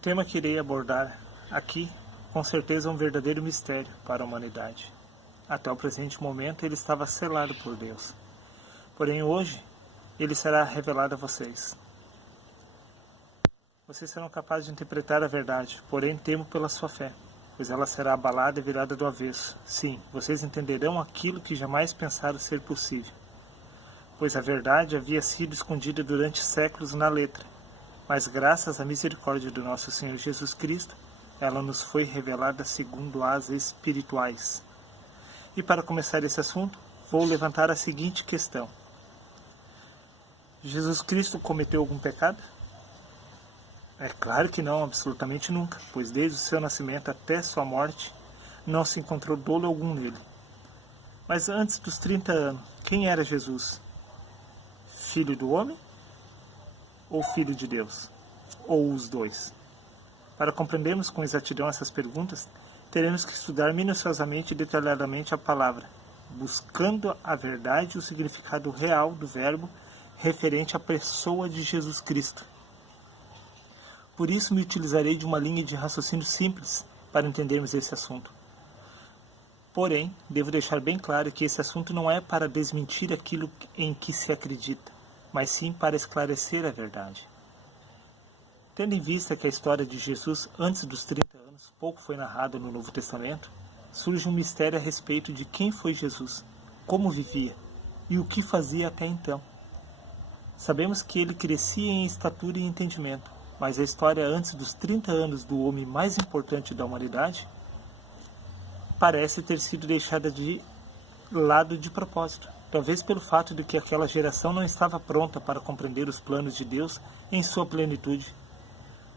tema que irei abordar aqui, com certeza é um verdadeiro mistério para a humanidade. Até o presente momento ele estava selado por Deus. Porém hoje, ele será revelado a vocês. Vocês serão capazes de interpretar a verdade, porém temo pela sua fé, pois ela será abalada e virada do avesso. Sim, vocês entenderão aquilo que jamais pensaram ser possível. Pois a verdade havia sido escondida durante séculos na letra, mas graças à misericórdia do nosso Senhor Jesus Cristo, ela nos foi revelada segundo as espirituais. E para começar esse assunto, vou levantar a seguinte questão. Jesus Cristo cometeu algum pecado? É claro que não, absolutamente nunca, pois desde o seu nascimento até sua morte, não se encontrou dolo algum nele. Mas antes dos 30 anos, quem era Jesus? Filho do homem? Ou filho de Deus? Ou os dois? Para compreendermos com exatidão essas perguntas, teremos que estudar minuciosamente e detalhadamente a palavra, buscando a verdade e o significado real do verbo referente à pessoa de Jesus Cristo. Por isso me utilizarei de uma linha de raciocínio simples para entendermos esse assunto. Porém, devo deixar bem claro que esse assunto não é para desmentir aquilo em que se acredita, mas sim para esclarecer a verdade. Tendo em vista que a história de Jesus antes dos 30 anos pouco foi narrada no Novo Testamento, surge um mistério a respeito de quem foi Jesus, como vivia e o que fazia até então. Sabemos que ele crescia em estatura e entendimento, mas a história antes dos 30 anos do homem mais importante da humanidade parece ter sido deixada de lado de propósito, talvez pelo fato de que aquela geração não estava pronta para compreender os planos de Deus em sua plenitude.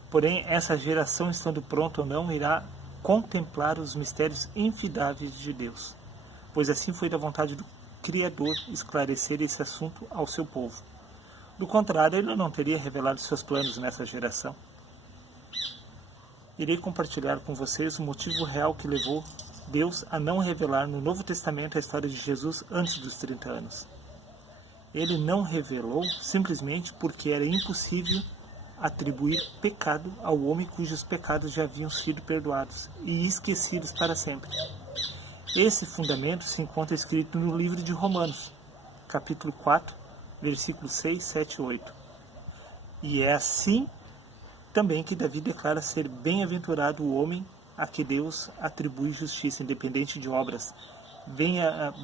Porém, essa geração, estando pronta ou não, irá contemplar os mistérios infindáveis de Deus, pois assim foi da vontade do Criador esclarecer esse assunto ao seu povo. Do contrário, ele não teria revelado seus planos nessa geração. Irei compartilhar com vocês o motivo real que levou Deus a não revelar no Novo Testamento a história de Jesus antes dos 30 anos. Ele não revelou simplesmente porque era impossível atribuir pecado ao homem cujos pecados já haviam sido perdoados e esquecidos para sempre. Esse fundamento se encontra escrito no livro de Romanos, capítulo 4, versículos 6, 7 e 8. E é assim também que Davi declara ser bem-aventurado o homem a que Deus atribui justiça independente de obras.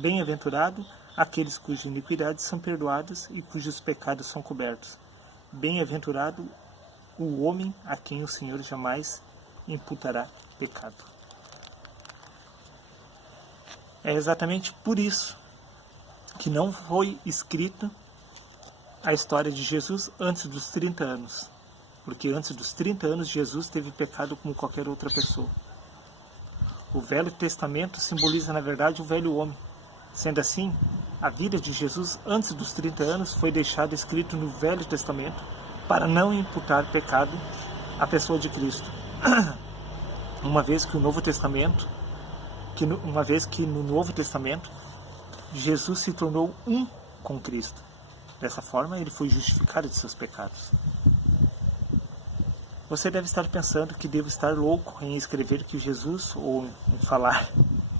Bem-aventurado aqueles cujas iniquidades são perdoadas e cujos pecados são cobertos. Bem-aventurado o homem a quem o Senhor jamais imputará pecado. É exatamente por isso que não foi escrito a história de Jesus antes dos 30 anos. Porque antes dos 30 anos Jesus teve pecado como qualquer outra pessoa. O Velho Testamento simboliza, na verdade, o velho homem. Sendo assim, a vida de Jesus antes dos 30 anos foi deixada escrito no Velho Testamento para não imputar pecado à pessoa de Cristo. Uma vez que no Novo Testamento, Jesus se tornou um com Cristo. Dessa forma, ele foi justificado de seus pecados. Você deve estar pensando que devo estar louco em escrever que Jesus, ou em falar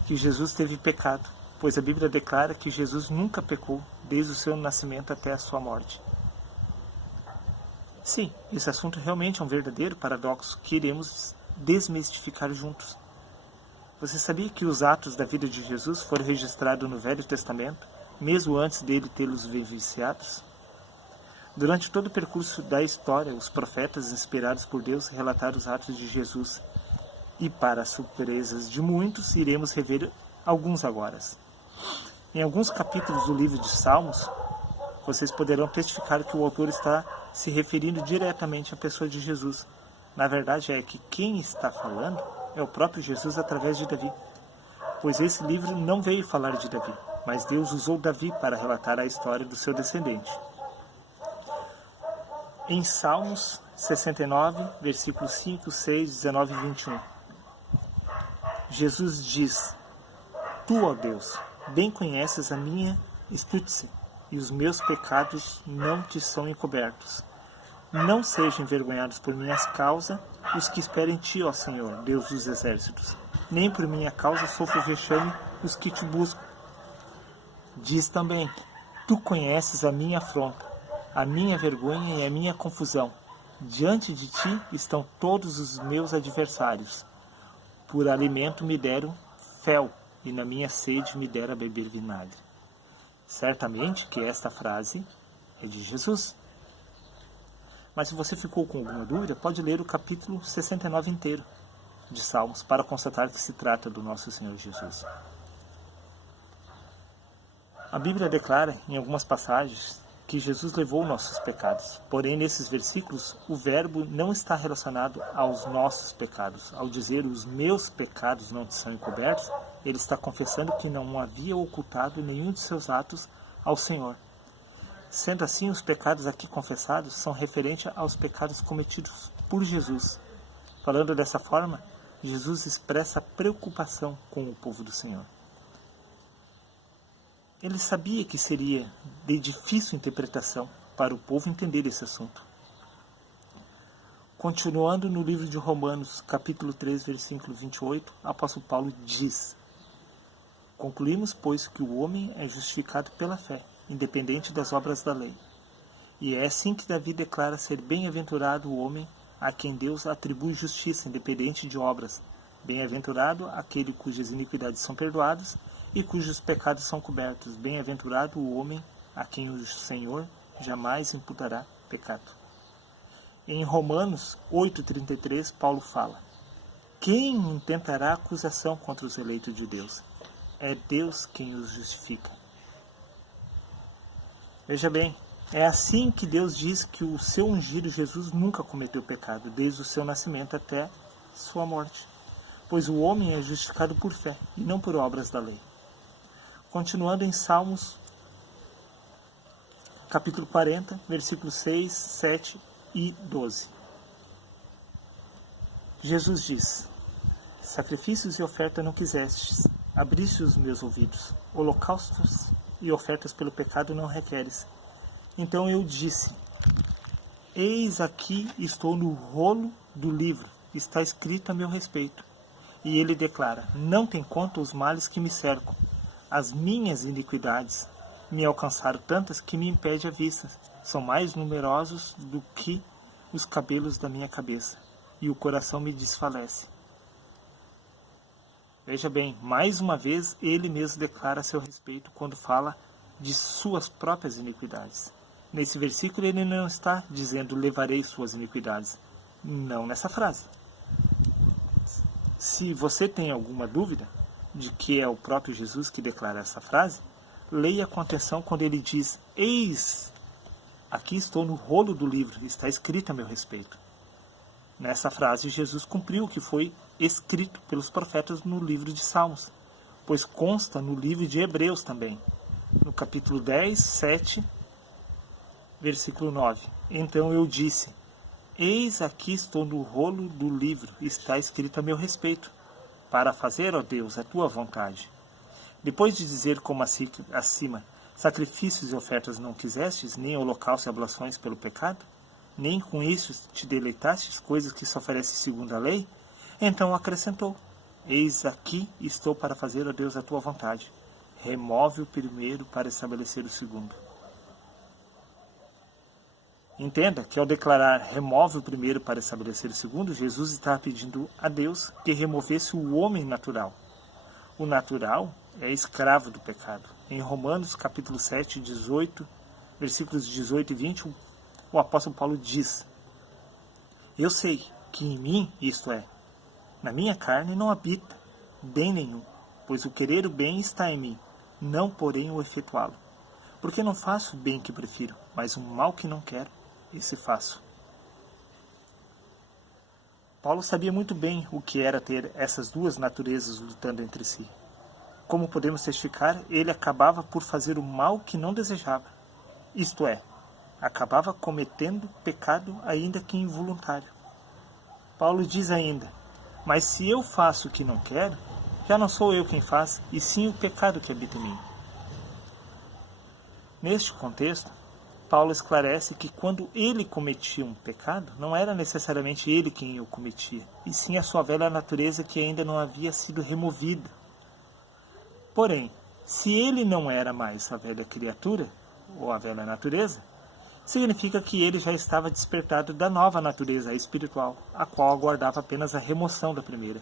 que Jesus teve pecado, pois a Bíblia declara que Jesus nunca pecou desde o seu nascimento até a sua morte. Sim, esse assunto realmente é um verdadeiro paradoxo que iremos desmistificar juntos. Você sabia que os atos da vida de Jesus foram registrados no Velho Testamento, mesmo antes dele tê-los vivenciados? Durante todo o percurso da história, os profetas inspirados por Deus relataram os atos de Jesus. E para surpresas de muitos, iremos rever alguns agora. Em alguns capítulos do livro de Salmos, vocês poderão testificar que o autor está se referindo diretamente à pessoa de Jesus. Na verdade é que quem está falando é o próprio Jesus através de Davi. Pois esse livro não veio falar de Davi, mas Deus usou Davi para relatar a história do seu descendente. Em Salmos 69, versículos 5, 6, 19 e 21. Jesus diz: Tu, ó Deus, bem conheces a minha estúcia, e os meus pecados não te são encobertos. Não sejam envergonhados por minha causa os que esperam em ti, ó Senhor, Deus dos exércitos. Nem por minha causa sofro vexame os que te buscam. Diz também, tu conheces a minha afronta, a minha vergonha e a minha confusão. Diante de ti estão todos os meus adversários. Por alimento me deram fel, e na minha sede me deram a beber vinagre. Certamente que esta frase é de Jesus. Mas se você ficou com alguma dúvida, pode ler o capítulo 69 inteiro de Salmos para constatar que se trata do nosso Senhor Jesus. A Bíblia declara em algumas passagens que Jesus levou nossos pecados. Porém, nesses versículos, o verbo não está relacionado aos nossos pecados. Ao dizer os meus pecados não te são encobertos, ele está confessando que não havia ocultado nenhum de seus atos ao Senhor. Sendo assim, os pecados aqui confessados são referentes aos pecados cometidos por Jesus. Falando dessa forma, Jesus expressa preocupação com o povo do Senhor. Ele sabia que seria de difícil interpretação para o povo entender esse assunto. Continuando no livro de Romanos, capítulo 3, versículo 28, o apóstolo Paulo diz: concluímos, pois, que o homem é justificado pela fé, independente das obras da lei. E é assim que Davi declara ser bem-aventurado o homem a quem Deus atribui justiça, independente de obras. Bem-aventurado aquele cujas iniquidades são perdoadas e cujos pecados são cobertos. Bem-aventurado o homem a quem o Senhor jamais imputará pecado. Em Romanos 8,33, Paulo fala: quem intentará acusação contra os eleitos de Deus? É Deus quem os justifica. Veja bem, é assim que Deus diz que o seu ungido Jesus nunca cometeu pecado, desde o seu nascimento até sua morte. Pois o homem é justificado por fé, e não por obras da lei. Continuando em Salmos, capítulo 40, versículos 6, 7 e 12. Jesus diz: sacrifícios e oferta não quisestes, abriste os meus ouvidos. Holocaustos e ofertas pelo pecado não requeres. Então eu disse: eis aqui estou no rolo do livro, está escrito a meu respeito. E ele declara: não tem conta os males que me cercam. As minhas iniquidades me alcançaram tantas que me impede a vista. São mais numerosos do que os cabelos da minha cabeça, e o coração me desfalece. Veja bem, mais uma vez ele mesmo declara a seu respeito quando fala de suas próprias iniquidades. Nesse versículo ele não está dizendo levarei suas iniquidades. Não nessa frase. Se você tem alguma dúvida de que é o próprio Jesus que declara essa frase, leia com atenção quando ele diz: eis, aqui estou no rolo do livro, está escrito a meu respeito. Nessa frase, Jesus cumpriu o que foi escrito pelos profetas no livro de Salmos, pois consta no livro de Hebreus também, no capítulo 10, 7, versículo 9. Então eu disse: eis aqui estou no rolo do livro, está escrito a meu respeito, para fazer, ó Deus, a tua vontade. Depois de dizer como acima, sacrifícios e ofertas não quisestes, nem holocausto e oblações pelo pecado, nem com isso te deleitastes, coisas que se oferecem segundo a lei, então acrescentou: eis aqui estou para fazer, ó Deus, a tua vontade. Remove o primeiro para estabelecer o segundo. Entenda que ao declarar remove o primeiro para estabelecer o segundo, Jesus está pedindo a Deus que removesse o homem natural. O natural é escravo do pecado. Em Romanos capítulo 7, 18, versículos 18 e 20, o apóstolo Paulo diz: eu sei que em mim, isto é, na minha carne não habita bem nenhum, pois o querer o bem está em mim, não porém o efetuá-lo. Porque não faço o bem que prefiro, mas o mal que não quero, esse faço. Paulo sabia muito bem o que era ter essas duas naturezas lutando entre si. Como podemos testificar, ele acabava por fazer o mal que não desejava. Isto é, acabava cometendo pecado ainda que involuntário. Paulo diz ainda: mas se eu faço o que não quero, já não sou eu quem faz, e sim o pecado que habita em mim. Neste contexto, Paulo esclarece que quando ele cometia um pecado, não era necessariamente ele quem o cometia, e sim a sua velha natureza que ainda não havia sido removida. Porém, se ele não era mais a velha criatura, ou a velha natureza, significa que ele já estava despertado da nova natureza espiritual, a qual aguardava apenas a remoção da primeira.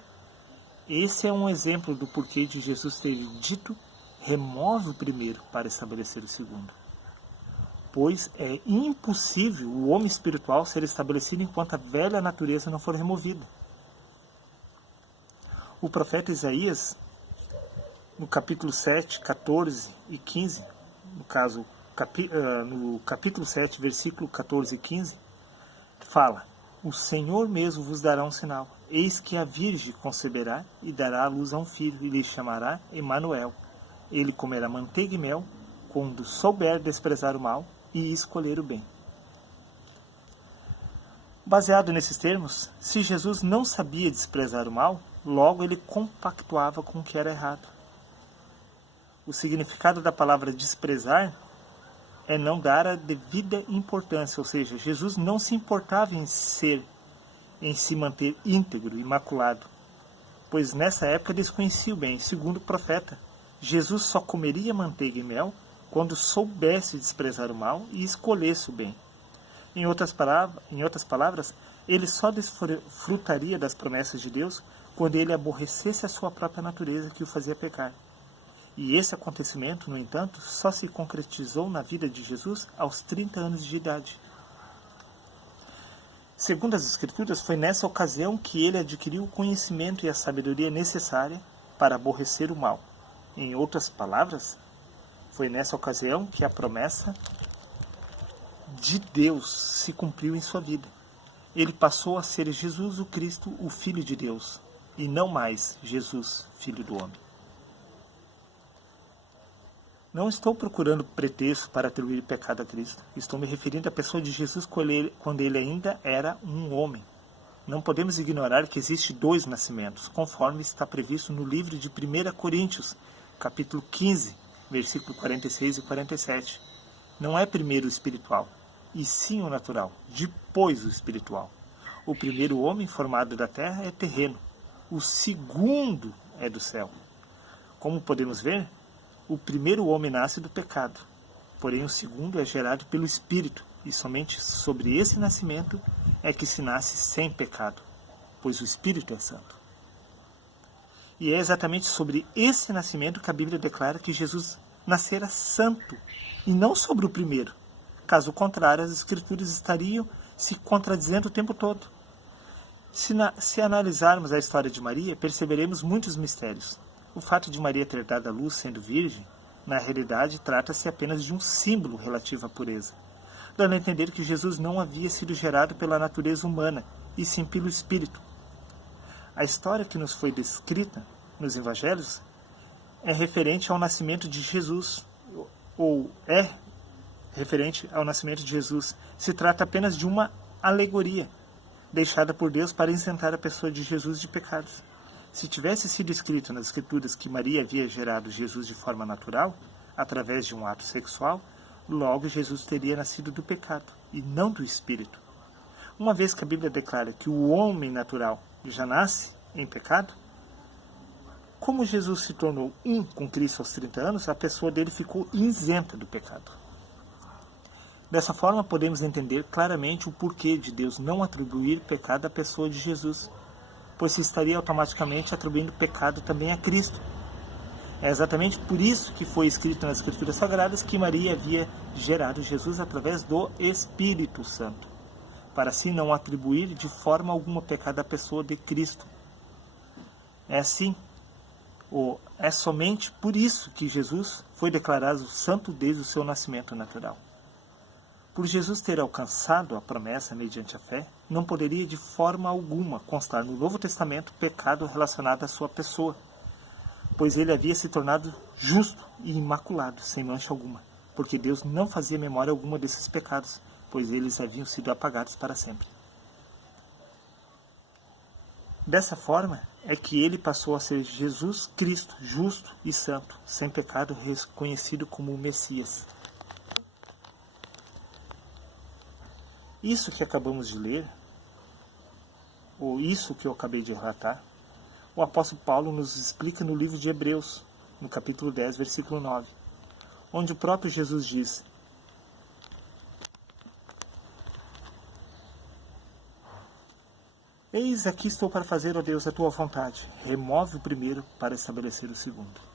Esse é um exemplo do porquê de Jesus ter dito: remove o primeiro para estabelecer o segundo. Pois é impossível o homem espiritual ser estabelecido enquanto a velha natureza não for removida. O profeta Isaías, no capítulo 7, 14 e 15, no capítulo 7, versículo 14 e 15, fala: o Senhor mesmo vos dará um sinal. Eis que a virgem conceberá e dará à luz a um filho, e lhe chamará Emanuel. Ele comerá manteiga e mel, quando souber desprezar o mal e escolher o bem. Baseado nesses termos, se Jesus não sabia desprezar o mal, logo ele compactuava com o que era errado. O significado da palavra desprezar é não dar a devida importância, ou seja, Jesus não se importava em se manter íntegro, imaculado, pois nessa época desconhecia o bem. Segundo o profeta, Jesus só comeria manteiga e mel quando soubesse desprezar o mal e escolhesse o bem. Em outras palavras, ele só desfrutaria das promessas de Deus quando ele aborrecesse a sua própria natureza que o fazia pecar. E esse acontecimento, no entanto, só se concretizou na vida de Jesus aos 30 anos de idade. Segundo as Escrituras, foi nessa ocasião que ele adquiriu o conhecimento e a sabedoria necessária para aborrecer o mal. Em outras palavras, foi nessa ocasião que a promessa de Deus se cumpriu em sua vida. Ele passou a ser Jesus o Cristo, o Filho de Deus, e não mais Jesus, Filho do Homem. Não estou procurando pretexto para atribuir pecado a Cristo. Estou me referindo à pessoa de Jesus quando ele ainda era um homem. Não podemos ignorar que existe 2 nascimentos, conforme está previsto no livro de 1 Coríntios, capítulo 15, versículo 46 e 47. Não é primeiro o espiritual, e sim o natural, depois o espiritual. O primeiro homem formado da terra é terreno, o segundo é do céu. Como podemos ver, o primeiro homem nasce do pecado, porém o segundo é gerado pelo Espírito, e somente sobre esse nascimento é que se nasce sem pecado, pois o Espírito é santo. E é exatamente sobre esse nascimento que a Bíblia declara que Jesus nascera santo, e não sobre o primeiro. Caso contrário, as Escrituras estariam se contradizendo o tempo todo. Se analisarmos a história de Maria, perceberemos muitos mistérios. O fato de Maria ter dado à luz sendo virgem, na realidade, trata-se apenas de um símbolo relativo à pureza, dando a entender que Jesus não havia sido gerado pela natureza humana, e sim pelo Espírito. A história que nos foi descrita nos Evangelhos é referente ao nascimento de Jesus, ou é referente ao nascimento de Jesus. Se trata apenas de uma alegoria, deixada por Deus para isentar a pessoa de Jesus de pecados. Se tivesse sido escrito nas Escrituras que Maria havia gerado Jesus de forma natural, através de um ato sexual, logo Jesus teria nascido do pecado, e não do Espírito. Uma vez que a Bíblia declara que o homem natural já nasce em pecado, como Jesus se tornou um com Cristo aos 30 anos, a pessoa dele ficou isenta do pecado. Dessa forma, podemos entender claramente o porquê de Deus não atribuir pecado à pessoa de Jesus, pois se estaria automaticamente atribuindo pecado também a Cristo. É exatamente por isso que foi escrito nas Escrituras Sagradas que Maria havia gerado Jesus através do Espírito Santo, para assim não atribuir de forma alguma pecado à pessoa de Cristo. É assim, ou é somente por isso que Jesus foi declarado santo desde o seu nascimento natural. Por Jesus ter alcançado a promessa mediante a fé, não poderia de forma alguma constar no Novo Testamento pecado relacionado à sua pessoa, pois ele havia se tornado justo e imaculado, sem mancha alguma, porque Deus não fazia memória alguma desses pecados, pois eles haviam sido apagados para sempre. Dessa forma é que ele passou a ser Jesus Cristo, justo e santo, sem pecado, reconhecido como o Messias. Isso que acabamos de ler, ou isso que eu acabei de relatar, o apóstolo Paulo nos explica no livro de Hebreus, no capítulo 10, versículo 9, onde o próprio Jesus diz: Eis aqui estou para fazer, ó Deus, a tua vontade. Remove o primeiro para estabelecer o segundo.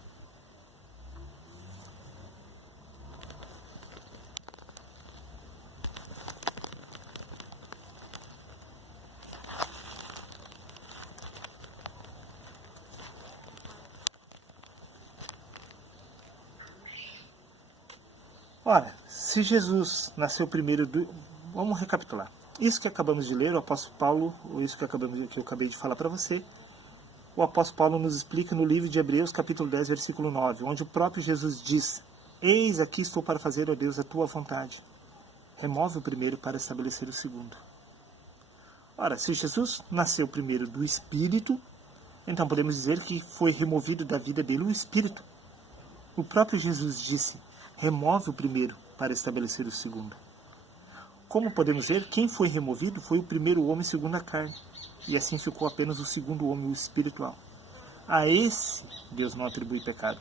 Ora, se Jesus nasceu primeiro do... Vamos recapitular. Isso que acabamos de ler, o apóstolo Paulo, ou isso que eu acabei de falar para você, o apóstolo Paulo nos explica no livro de Hebreus, capítulo 10, versículo 9, onde o próprio Jesus diz: Eis aqui estou para fazer, ó Deus, a tua vontade. Remove o primeiro para estabelecer o segundo. Ora, se Jesus nasceu primeiro do Espírito, então podemos dizer que foi removido da vida dele o Espírito. O próprio Jesus disse: remove o primeiro para estabelecer o segundo. Como podemos ver, quem foi removido foi o primeiro homem segundo a carne, e assim ficou apenas o segundo homem, o espiritual. A esse Deus não atribui pecado,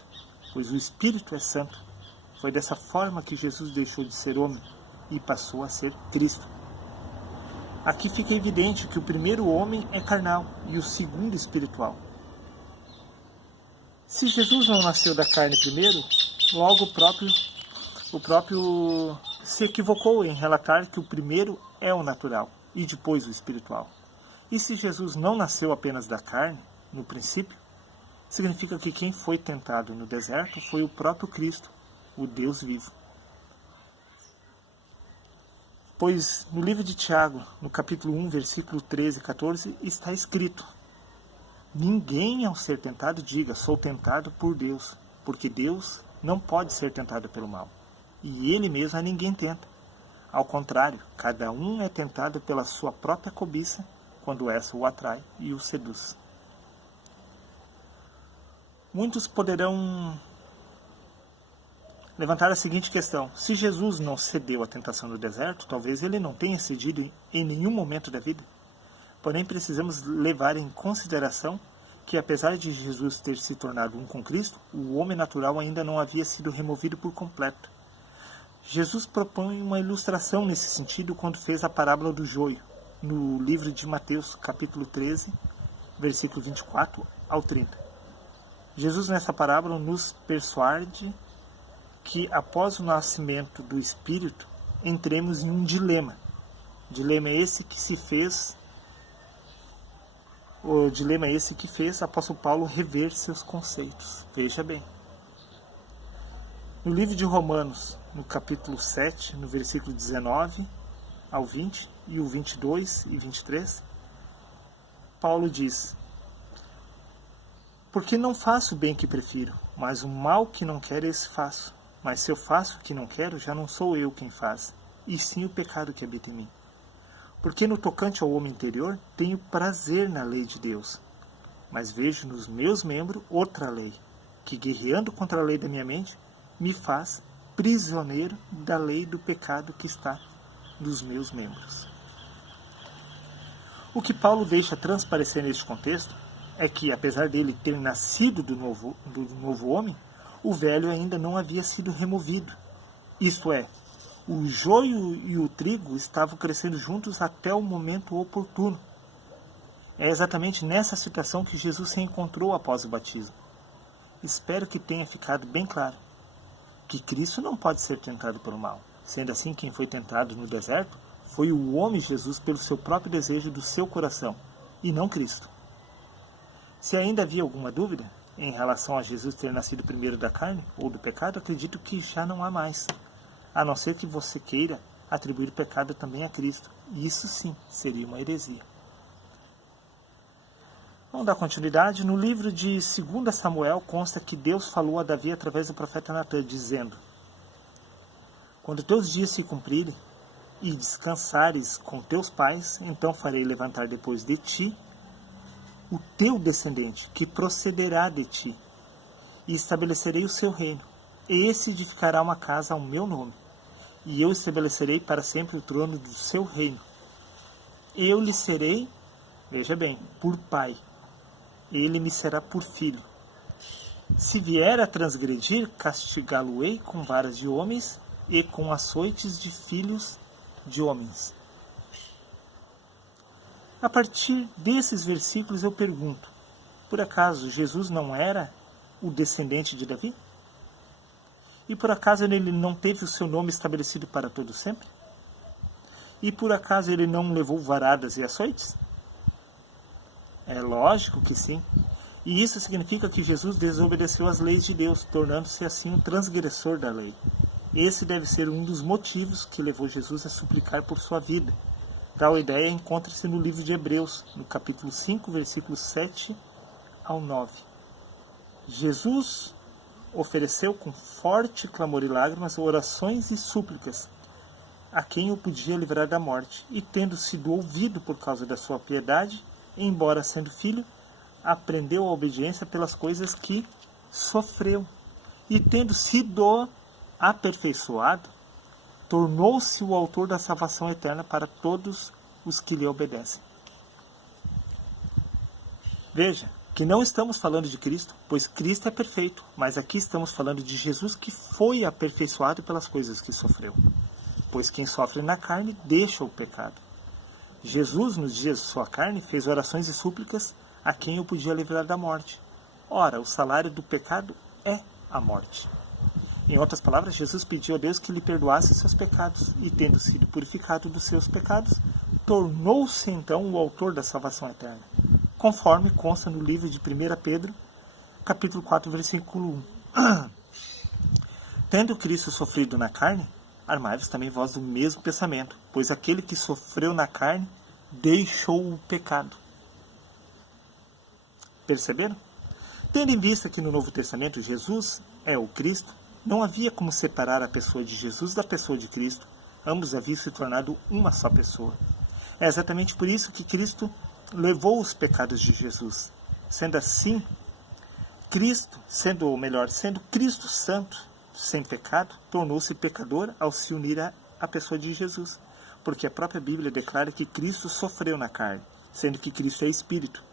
pois o Espírito é santo. Foi dessa forma que Jesus deixou de ser homem e passou a ser Cristo. Aqui fica evidente que o primeiro homem é carnal e o segundo espiritual. Se Jesus não nasceu da carne primeiro, logo o próprio se equivocou em relatar que o primeiro é o natural e depois o espiritual. E se Jesus não nasceu apenas da carne, no princípio, significa que quem foi tentado no deserto foi o próprio Cristo, o Deus vivo. Pois no livro de Tiago, no capítulo 1, versículo 13 e 14, está escrito: Ninguém ao ser tentado diga, sou tentado por Deus, porque Deus não pode ser tentado pelo mal, e Ele mesmo a ninguém tenta. Ao contrário, cada um é tentado pela sua própria cobiça, quando essa o atrai e o seduz. Muitos poderão levantar a seguinte questão: se Jesus não cedeu à tentação do deserto, talvez ele não tenha cedido em nenhum momento da vida. Porém, precisamos levar em consideração que, apesar de Jesus ter se tornado um com Cristo, o homem natural ainda não havia sido removido por completo. Jesus propõe uma ilustração nesse sentido quando fez a parábola do joio, no livro de Mateus, capítulo 13, versículo 24 ao 30. Jesus, nessa parábola, nos persuade que, após o nascimento do Espírito, entremos em um dilema. Dilema esse que fez o apóstolo Paulo rever seus conceitos. Veja bem. No livro de Romanos, no capítulo 7, no versículo 19 ao 20, e o 22 e 23, Paulo diz: Porque não faço o bem que prefiro, mas o mal que não quero esse faço. Mas se eu faço o que não quero, já não sou eu quem faz, e sim o pecado que habita em mim. Porque no tocante ao homem interior, tenho prazer na lei de Deus, mas vejo nos meus membros outra lei, que guerreando contra a lei da minha mente, me faz prisioneiro da lei do pecado que está nos meus membros. O que Paulo deixa transparecer neste contexto é que, apesar dele ter nascido do novo homem, o velho ainda não havia sido removido. Isto é, o joio e o trigo estavam crescendo juntos até o momento oportuno. É exatamente nessa situação que Jesus se encontrou após o batismo. Espero que tenha ficado bem claro que Cristo não pode ser tentado pelo mal. Sendo assim, quem foi tentado no deserto foi o homem Jesus pelo seu próprio desejo do seu coração, e não Cristo. Se ainda havia alguma dúvida em relação a Jesus ter nascido primeiro da carne ou do pecado, acredito que já não há mais, a não ser que você queira atribuir o pecado também a Cristo. E isso sim seria uma heresia. Vamos dar continuidade. No livro de 2 Samuel consta que Deus falou a Davi através do profeta Natã, dizendo: Quando teus dias se cumprirem e descansares com teus pais, então farei levantar depois de ti o teu descendente, que procederá de ti, e estabelecerei o seu reino, e esse edificará uma casa ao meu nome, e eu estabelecerei para sempre o trono do seu reino. Eu lhe serei, veja bem, por pai. Ele me será por filho. Se vier a transgredir, castigá-lo-ei com varas de homens e com açoites de filhos de homens. A partir desses versículos eu pergunto, por acaso Jesus não era o descendente de Davi? E por acaso ele não teve o seu nome estabelecido para todo sempre? E por acaso ele não levou varadas e açoites? É lógico que sim. E isso significa que Jesus desobedeceu às leis de Deus, tornando-se assim um transgressor da lei. Esse deve ser um dos motivos que levou Jesus a suplicar por sua vida. Tal ideia encontra-se no livro de Hebreus, no capítulo 5, versículos 7 ao 9. Jesus ofereceu com forte clamor e lágrimas orações e súplicas a quem o podia livrar da morte, e tendo sido ouvido por causa da sua piedade, embora sendo filho, aprendeu a obediência pelas coisas que sofreu, e tendo sido aperfeiçoado, tornou-se o autor da salvação eterna para todos os que lhe obedecem. Veja que não estamos falando de Cristo, pois Cristo é perfeito, mas aqui estamos falando de Jesus que foi aperfeiçoado pelas coisas que sofreu. Pois quem sofre na carne deixa o pecado. Jesus, nos dias de sua carne, fez orações e súplicas a quem o podia livrar da morte. Ora, o salário do pecado é a morte. Em outras palavras, Jesus pediu a Deus que lhe perdoasse seus pecados, e tendo sido purificado dos seus pecados, tornou-se então o autor da salvação eterna, conforme consta no livro de 1 Pedro, capítulo 4, versículo 1. Tendo Cristo sofrido na carne, armai-vos também vós do mesmo pensamento, pois aquele que sofreu na carne deixou o pecado. Perceberam? Tendo em vista que no Novo Testamento Jesus é o Cristo, não havia como separar a pessoa de Jesus da pessoa de Cristo. Ambos haviam se tornado uma só pessoa. É exatamente por isso que Cristo levou os pecados de Jesus. Sendo assim, sendo Cristo santo, sem pecado, tornou-se pecador ao se unir à pessoa de Jesus. Porque a própria Bíblia declara que Cristo sofreu na carne, sendo que Cristo é Espírito.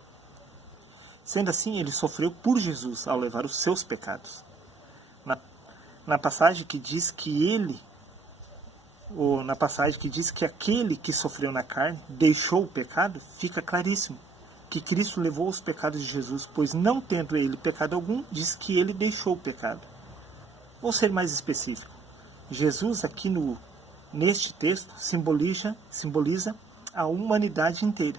Sendo assim, ele sofreu por Jesus ao levar os seus pecados. Na passagem que diz que aquele que sofreu na carne deixou o pecado, fica claríssimo que Cristo levou os pecados de Jesus, pois não tendo ele pecado algum, diz que ele deixou o pecado. Vou ser mais específico. Jesus aqui neste texto simboliza a humanidade inteira,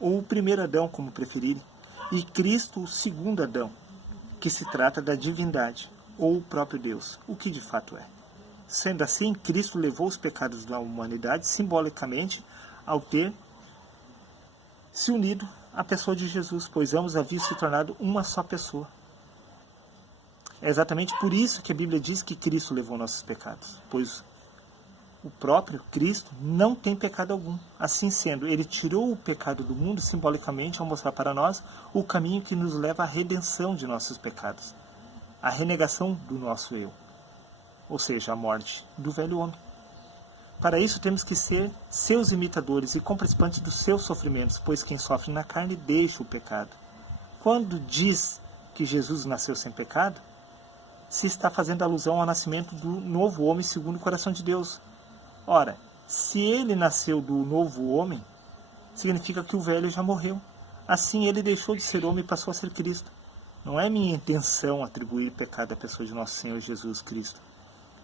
ou o primeiro Adão, como preferirem, e Cristo o segundo Adão, que se trata da divindade, ou o próprio Deus, o que de fato é. Sendo assim, Cristo levou os pecados da humanidade simbolicamente ao ter se unido à pessoa de Jesus, pois ambos haviam se tornado uma só pessoa. É exatamente por isso que a Bíblia diz que Cristo levou nossos pecados, pois o próprio Cristo não tem pecado algum. Assim sendo, ele tirou o pecado do mundo simbolicamente ao mostrar para nós o caminho que nos leva à redenção de nossos pecados, a renegação do nosso eu, ou seja, a morte do velho homem. Para isso temos que ser seus imitadores e comparticipantes dos seus sofrimentos, pois quem sofre na carne deixa o pecado. Quando diz que Jesus nasceu sem pecado, se está fazendo alusão ao nascimento do novo homem segundo o coração de Deus. Ora, se ele nasceu do novo homem, significa que o velho já morreu. Assim ele deixou de ser homem e passou a ser Cristo. Não é minha intenção atribuir pecado à pessoa de nosso Senhor Jesus Cristo,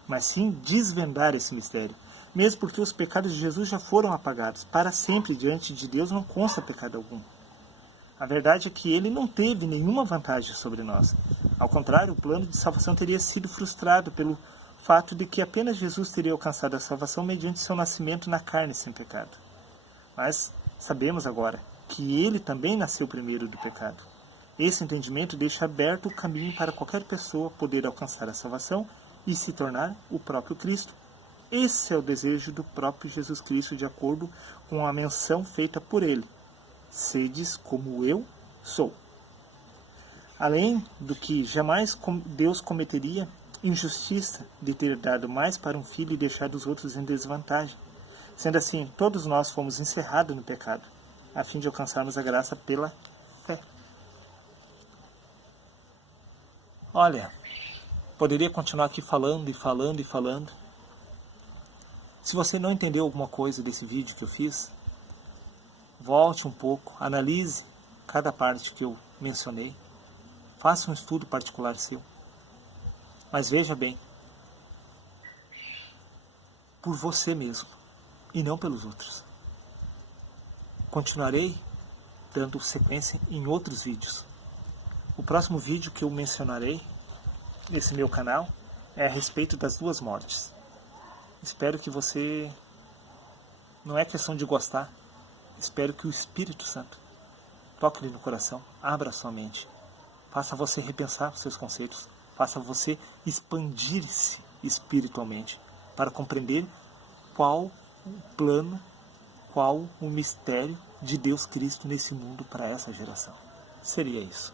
mas sim desvendar esse mistério, mesmo porque os pecados de Jesus já foram apagados. Para sempre diante de Deus não consta pecado algum. A verdade é que ele não teve nenhuma vantagem sobre nós. Ao contrário, o plano de salvação teria sido frustrado pelo fato de que apenas Jesus teria alcançado a salvação mediante seu nascimento na carne sem pecado. Mas sabemos agora que ele também nasceu primeiro do pecado. Esse entendimento deixa aberto o caminho para qualquer pessoa poder alcançar a salvação e se tornar o próprio Cristo. Esse é o desejo do próprio Jesus Cristo, de acordo com a menção feita por ele: sedes como eu sou. Além do que jamais Deus cometeria injustiça de ter dado mais para um filho e deixado os outros em desvantagem. Sendo assim, todos nós fomos encerrados no pecado, a fim de alcançarmos a graça pela fé. Olha, poderia continuar aqui falando e falando e falando. Se você não entendeu alguma coisa desse vídeo que eu fiz, volte um pouco, analise cada parte que eu mencionei, faça um estudo particular seu. Mas veja bem, por você mesmo e não pelos outros. Continuarei dando sequência em outros vídeos. O próximo vídeo que eu mencionarei nesse meu canal é a respeito das duas mortes. Espero que você, não é questão de gostar, espero que o Espírito Santo toque-lhe no coração, abra sua mente, faça você repensar os seus conceitos, faça você expandir-se espiritualmente para compreender qual o plano, qual o mistério de Deus Cristo nesse mundo para essa geração. Seria isso.